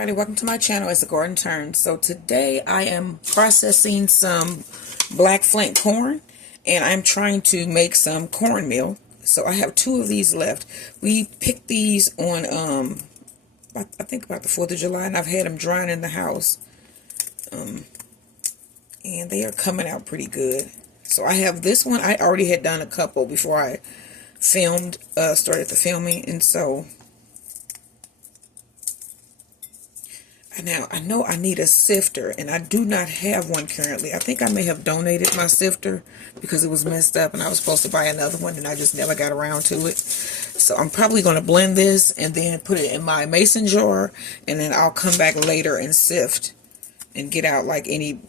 Everybody, welcome to my channel. It's the Garden Turns. So today I am processing some black Flint corn, and I'm trying to make some cornmeal. So I have two of these left. We picked these on I think about the 4th of July, and I've had them drying in the house, and they are coming out pretty good. So I have this one. I already had done a couple before I started the filming, and so now I know I need a sifter, and I do not have one currently. I think I may have donated my sifter because it was messed up, and I was supposed to buy another one, and I just never got around to it. So I'm probably going to blend this and then put it in my mason jar, and then I'll come back later and sift and get out like any,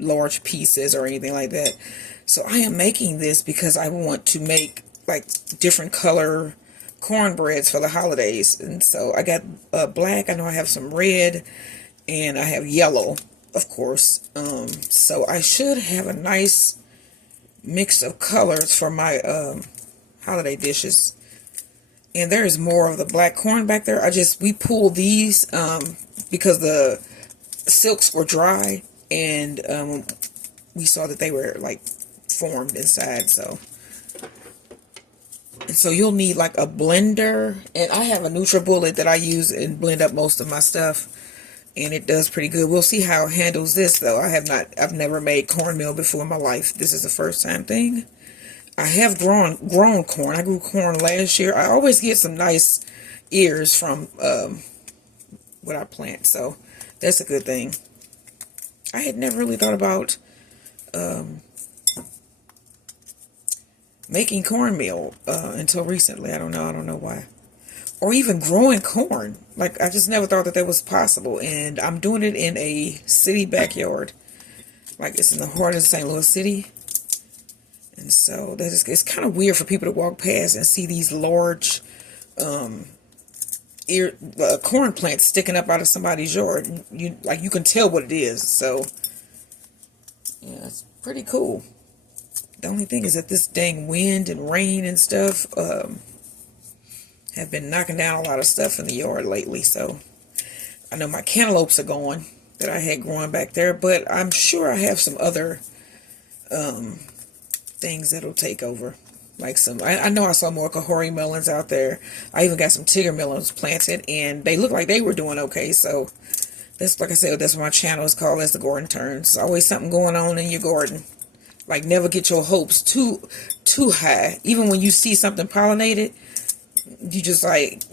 large pieces or anything like that. So I am making this because I want to make like different color cornbreads for the holidays. And so I got black, I know I have some red, and I have yellow, of course. So I should have a nice mix of colors for my holiday dishes. And there is more of the black corn back there. We pulled these because the silks were dry, and we saw that they were like formed inside. So you'll need like a blender, and I have a NutriBullet that I use and blend up most of my stuff, and it does pretty good. We'll see how it handles this though. I've never made cornmeal before in my life. This is the first time thing. I have grown corn. I grew corn last year. I always get some nice ears from what I plant, so that's a good thing. I had never really thought about making cornmeal until recently. I don't know why. Or even growing corn. Like, I just never thought that was possible. And I'm doing it in a city backyard. Like, it's in the heart of St. Louis City. And so it's kind of weird for people to walk past and see these large corn plants sticking up out of somebody's yard. You can tell what it is. So yeah, it's pretty cool. The only thing is that this dang wind and rain and stuff have been knocking down a lot of stuff in the yard lately. So I know my cantaloupes are gone that I had growing back there, but I'm sure I have some other things that'll take over. Like I know I saw more Kahori melons out there. I even got some Tigger melons planted, and they look like they were doing okay. So that's, like I said, that's what my channel is called. That's the Garden Turns. There's always something going on in your garden. Like, never get your hopes too high. Even when you see something pollinated, you just like,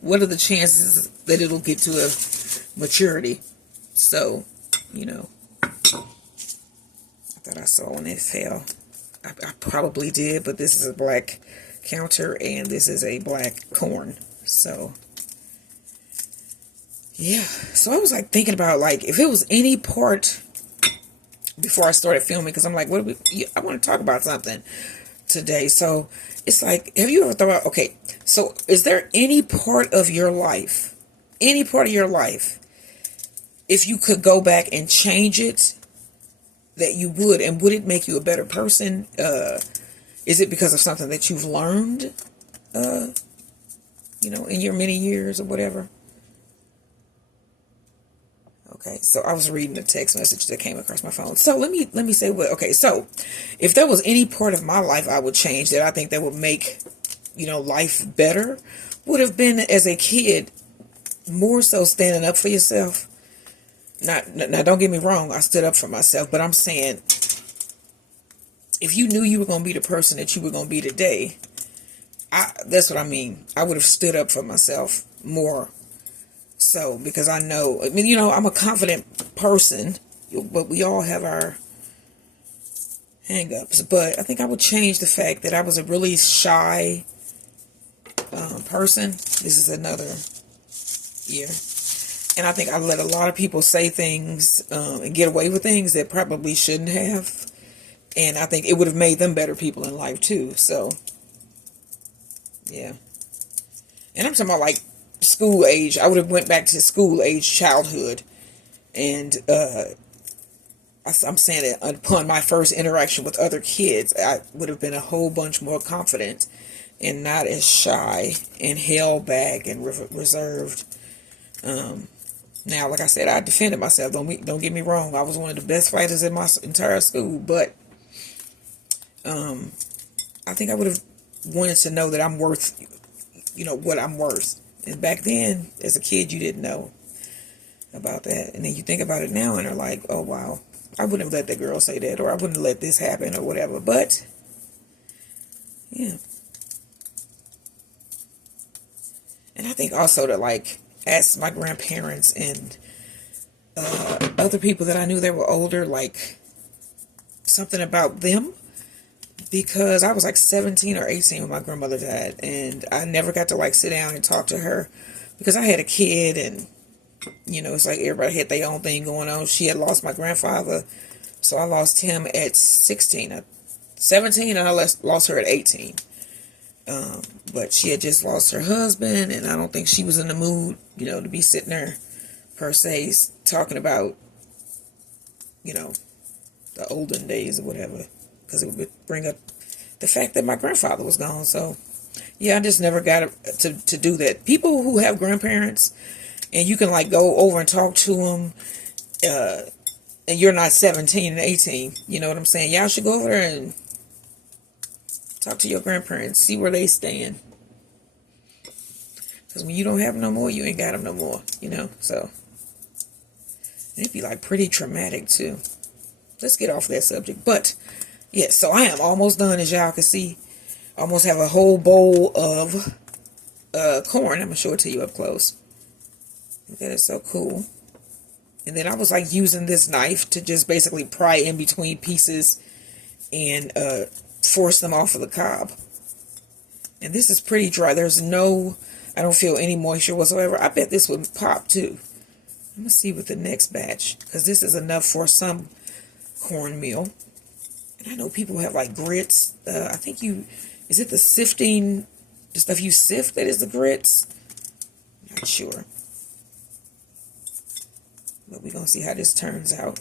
what are the chances that it'll get to a maturity? So, I thought I saw when it fell. I probably did, but this is a black counter, and this is a black corn. So, yeah. So I was like thinking about, like, if it was any part before I started filming, because I'm like, I want to talk about something today. So it's like, have you ever thought about, okay, so is there any part of your life, if you could go back and change it, that you would? And would it make you a better person? Is it because of something that you've learned, in your many years or whatever? Okay, so I was reading a text message that came across my phone. So let me say what. Okay, so if there was any part of my life I would change that I think that would make, life better, would have been, as a kid, more so standing up for yourself. Now, don't get me wrong, I stood up for myself, but I'm saying, if you knew you were going to be the person that you were going to be today, that's what I mean. I would have stood up for myself more. So, because I know, I'm a confident person, but we all have our hang-ups. But I think I would change the fact that I was a really shy person. This is another year. And I think I let a lot of people say things and get away with things that probably shouldn't have. And I think it would have made them better people in life too. So, yeah. And I'm talking about like school age. I would have went back to school age childhood, and I'm saying that upon my first interaction with other kids, I would have been a whole bunch more confident and not as shy and held back and reserved Now, like I said, I defended myself. Don't get me wrong. I was one of the best fighters in my entire school, but I think I would have wanted to know that I'm worth, what I'm worth. And back then, as a kid, you didn't know about that. And then you think about it now and are like, oh, wow, I wouldn't have let that girl say that, or I wouldn't have let this happen, or whatever. But, yeah. And I think also to, like, ask my grandparents and other people that I knew that were older, like, something about them. Because I was like 17 or 18 when my grandmother died. And I never got to, like, sit down and talk to her. Because I had a kid and, it's like everybody had their own thing going on. She had lost my grandfather. So I lost him at 17, and I lost her at 18. But she had just lost her husband, and I don't think she was in the mood, to be sitting there, per se, talking about, the olden days or whatever, because it would bring up the fact that my grandfather was gone. So, yeah, I just never got to do that. People who have grandparents, and you can, like, go over and talk to them, and you're not 17 and 18, you know what I'm saying? Y'all should go over there and talk to your grandparents, see where they stand. Because when you don't have them no more, you ain't got them no more, So, it'd be, like, pretty traumatic, too. Let's get off that subject. But, yes, so I am almost done, as y'all can see. Almost have a whole bowl of corn. I'm going to show it to you up close. That is so cool. And then I was, like, using this knife to just basically pry in between pieces and force them off of the cob. And this is pretty dry. I don't feel any moisture whatsoever. I bet this would pop, too. I'm going to see with the next batch, because this is enough for some cornmeal. And I know people have, like, grits. I think is it the stuff you sift that is the grits? Not sure. But we're going to see how this turns out.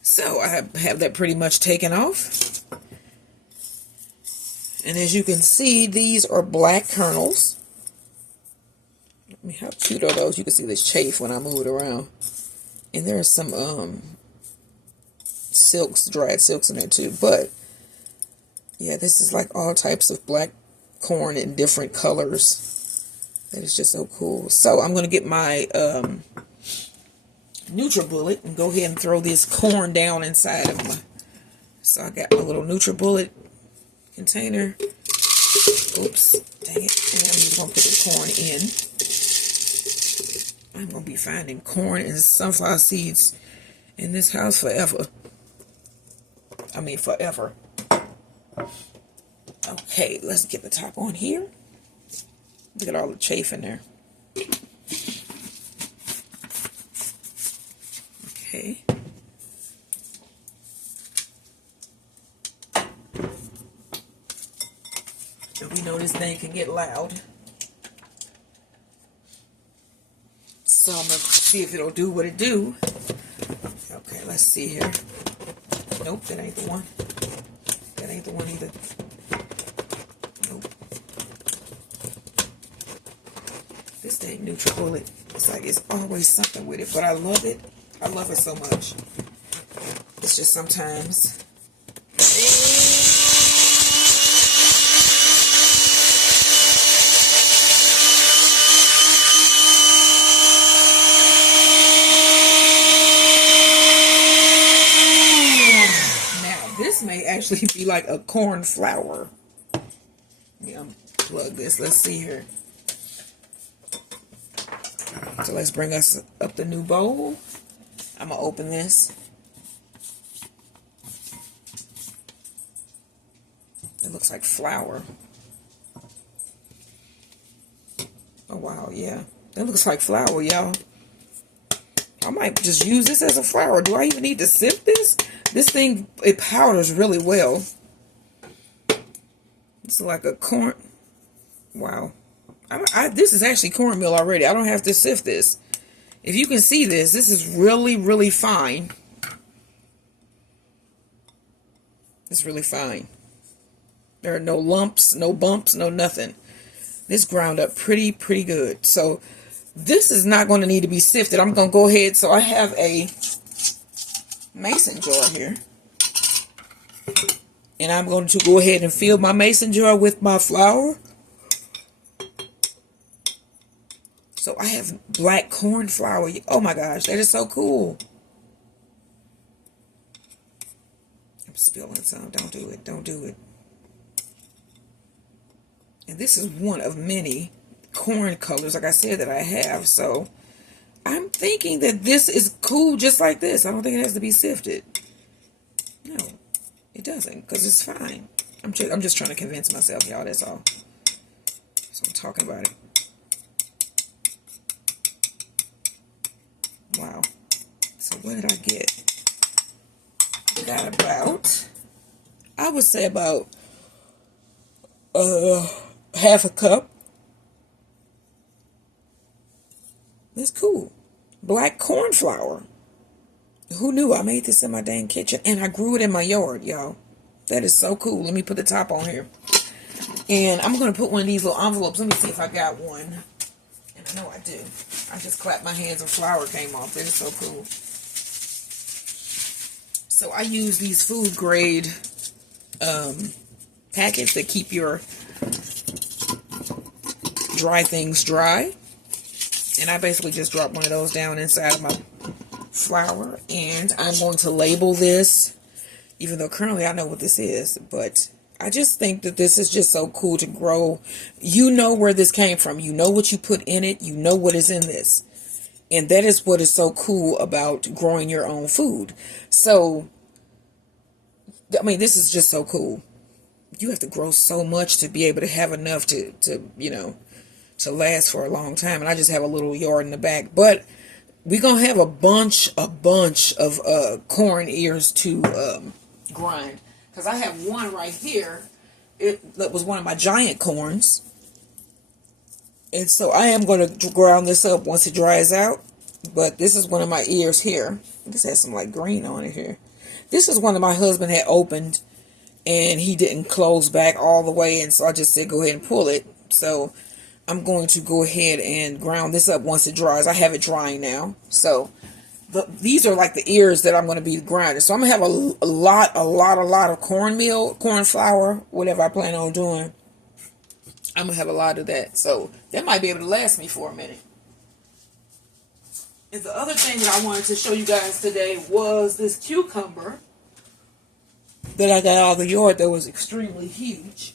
So I have that pretty much taken off. And as you can see, these are black kernels. I mean, how cute are those? You can see this chafe when I move it around. And there are some dried silks in there too. But yeah, this is like all types of black corn in different colors. That is just so cool. So I'm going to get my NutriBullet and go ahead and throw this corn down inside of my. So I got my little NutriBullet container. Oops, dang it. And I'm just going to put the corn in. I'm going to be finding corn and sunflower seeds in this house forever. I mean, forever. Okay, let's get the top on here. Look at all the chaff in there. Okay. And we know this thing can get loud. So I'm going to see if it'll do what it do. Okay, let's see here. Nope, that ain't the one. That ain't the one either. Nope. This dang NutriBullet, it's like it's always something with it, but I love it. I love it so much. It's just sometimes. May actually be like a corn flour. Yeah, unplug this. Let's see here. So let's bring us up the new bowl. I'm gonna open this. It looks like flour. Oh wow, yeah. That looks like flour, y'all. I might just use this as a flour. Do I even need to sift this? This thing, it powders really well. It's like a corn. Wow. This is actually cornmeal already. I don't have to sift this. If you can see this, this is really, really fine. It's really fine. There are no lumps, no bumps, no nothing. This ground up pretty good. So This is not going to need to be sifted. I'm going to go ahead. So I have a mason jar here. And I'm going to go ahead and fill my mason jar with my flour. So I have black corn flour. Oh my gosh, that is so cool. I'm spilling some. Don't do it. Don't do it. And this is one of many corn colors, like I said, that I have. So I'm thinking that this is cool just like this. I don't think it has to be sifted. No, it doesn't, because it's fine. I'm just trying to convince myself, y'all. That's all. So I'm talking about it. Wow. So what did I get? I got about, I would say about half a cup. That's cool. Black corn flour. Who knew I made this in my dang kitchen? And I grew it in my yard, y'all. That is so cool. Let me put the top on here. And I'm going to put one of these little envelopes. Let me see if I got one. And I know I do. I just clapped my hands and flour came off. That is so cool. So I use these food grade packets that keep your dry things dry. And I basically just drop one of those down inside of my flour. And I'm going to label this, even though currently I know what this is. But I just think that this is just so cool to grow. You know where this came from. You know what you put in it. You know what is in this. And that is what is so cool about growing your own food. So, I mean, this is just so cool. You have to grow so much to be able to have enough to you know, to last for a long time. And I just have a little yard in the back. But we're going to have a bunch of corn ears to grind. Because I have one right here. That was one of my giant corns. And so I am going to ground this up once it dries out. But this is one of my ears here. This has some like green on it here. This is one that my husband had opened. And he didn't close back all the way. And so I just said go ahead and pull it. So I'm going to go ahead and ground this up once it dries. I have it drying now. So these are like the ears that I'm going to be grinding. So I'm going to have a lot of cornmeal, corn flour, whatever I plan on doing. I'm going to have a lot of that. So that might be able to last me for a minute. And the other thing that I wanted to show you guys today was this cucumber that I got out of the yard that was extremely huge.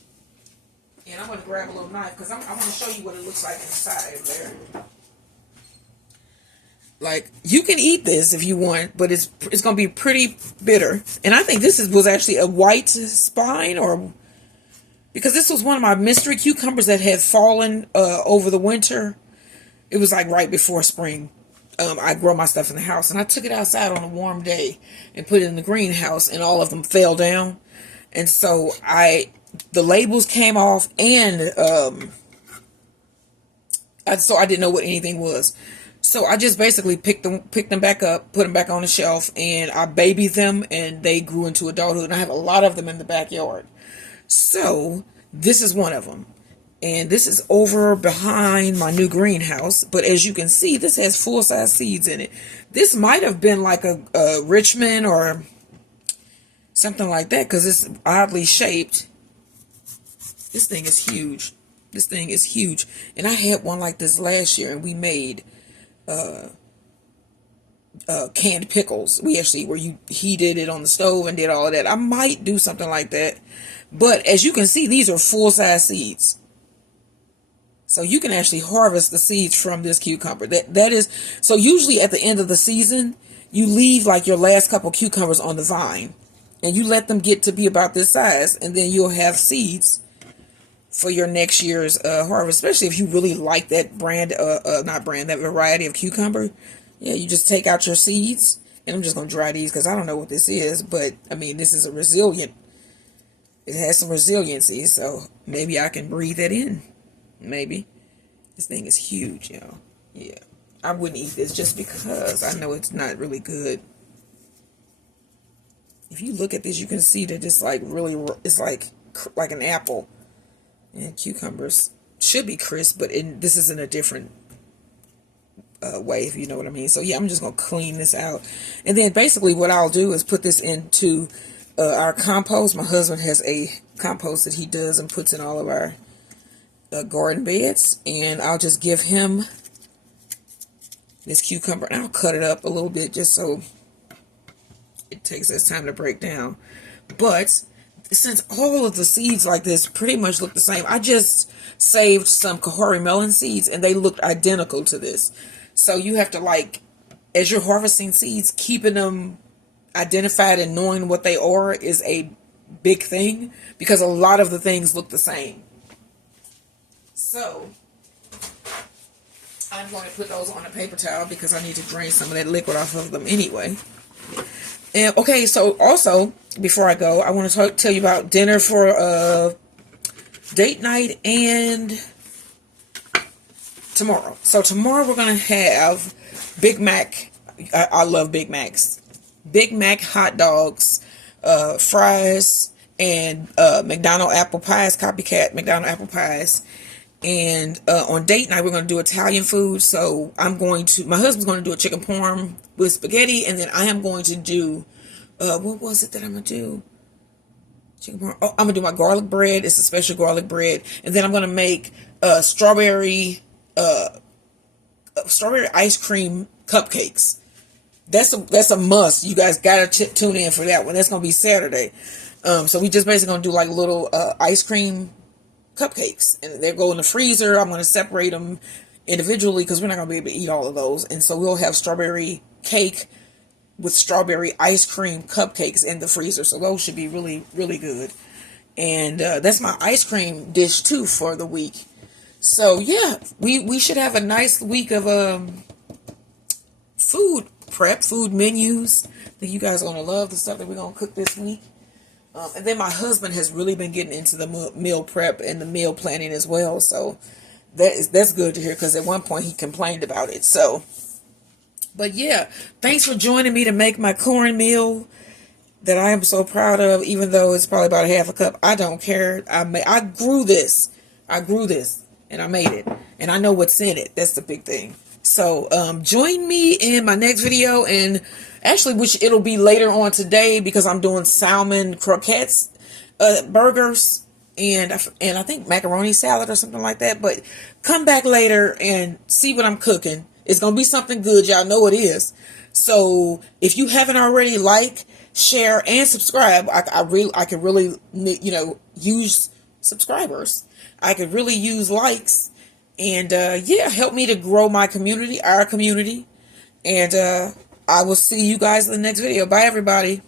And I'm going to grab a little knife because I want to show you what it looks like inside there. Like, you can eat this if you want, but it's going to be pretty bitter. And I think this was actually a white spine, or because this was one of my mystery cucumbers that had fallen over the winter. It was like right before spring. I grow my stuff in the house, and I took it outside on a warm day and put it in the greenhouse, and all of them fell down. And so the labels came off, and so I didn't know what anything was. So I just basically picked them back up, put them back on the shelf, and I babied them, and they grew into adulthood. And I have a lot of them in the backyard. So this is one of them. And this is over behind my new greenhouse. But as you can see, this has full-size seeds in it. This might have been like a Richmond or something like that, because it's oddly shaped. This thing is huge. This thing is huge. And I had one like this last year, and we made canned pickles. Where you heated it on the stove and did all of that. I might do something like that. But as you can see, these are full-size seeds. So you can actually harvest the seeds from this cucumber. That is, so usually at the end of the season, you leave like your last couple cucumbers on the vine. And you let them get to be about this size. And then you'll have seeds for your next year's harvest. Especially if you really like that that variety of cucumber. Yeah, you just take out your seeds. And I'm just going to dry these because I don't know what this is. But, I mean, this is it has some resiliency. So maybe I can breathe it in. Maybe. This thing is huge, y'all. Yeah. I wouldn't eat this just because I know it's not really good. If you look at this, you can see that it's like it's like an apple. And cucumbers should be crisp, but this is in a different way, if you know what I mean. So yeah, I'm just gonna clean this out, and then basically what I'll do is put this into our compost. My husband has a compost that he does and puts in all of our garden beds, and I'll just give him this cucumber, and I'll cut it up a little bit just so it takes us time to break down. But since all of the seeds like this pretty much look the same, I just saved some Kahori melon seeds and they looked identical to this. So you have to, like, as you're harvesting seeds, keeping them identified and knowing what they are is a big thing, because a lot of the things look the same. So I'm going to put those on a paper towel because I need to drain some of that liquid off of them anyway. And okay, so also before I go, I want to tell you about dinner for date night and tomorrow. So tomorrow we're going to have Big Mac. I love Big Macs. Big Mac hot dogs, fries, and McDonald's apple pies, copycat McDonald's apple pies. And on date night, we're going to do Italian food. So my husband's going to do a chicken parm with spaghetti. And then I am going to do, what was it that I'm going to do? Chicken parm. Oh, I'm going to do my garlic bread. It's a special garlic bread. And then I'm going to make strawberry ice cream cupcakes. That's a must. You guys got to tune in for that one. That's going to be Saturday. So we just basically going to do like little ice cream cupcakes, and they go in the freezer. I'm going to separate them individually because we're not going to be able to eat all of those. And so we'll have strawberry cake with strawberry ice cream cupcakes in the freezer. So those should be really, really good. And that's my ice cream dish too for the week. So yeah, we should have a nice week of food prep, food menus that you guys are going to love, the stuff that we're going to cook this week. And then my husband has really been getting into the meal prep and the meal planning as well. So that's good to hear, because at one point he complained about it. So, but yeah, thanks for joining me to make my cornmeal that I am so proud of, even though it's probably about a half a cup. I don't care. I grew this and I made it, and I know what's in it. That's the big thing. So join me in my next video, and actually, which it'll be later on today, because I'm doing salmon croquettes burgers and I think macaroni salad or something like that. But come back later and see what I'm cooking. It's gonna be something good, y'all know it is. So if you haven't already, like, share, and subscribe. I could really, use subscribers. I could really use likes. And yeah, help me to grow my community, our community. And I will see you guys in the next video. Bye, everybody.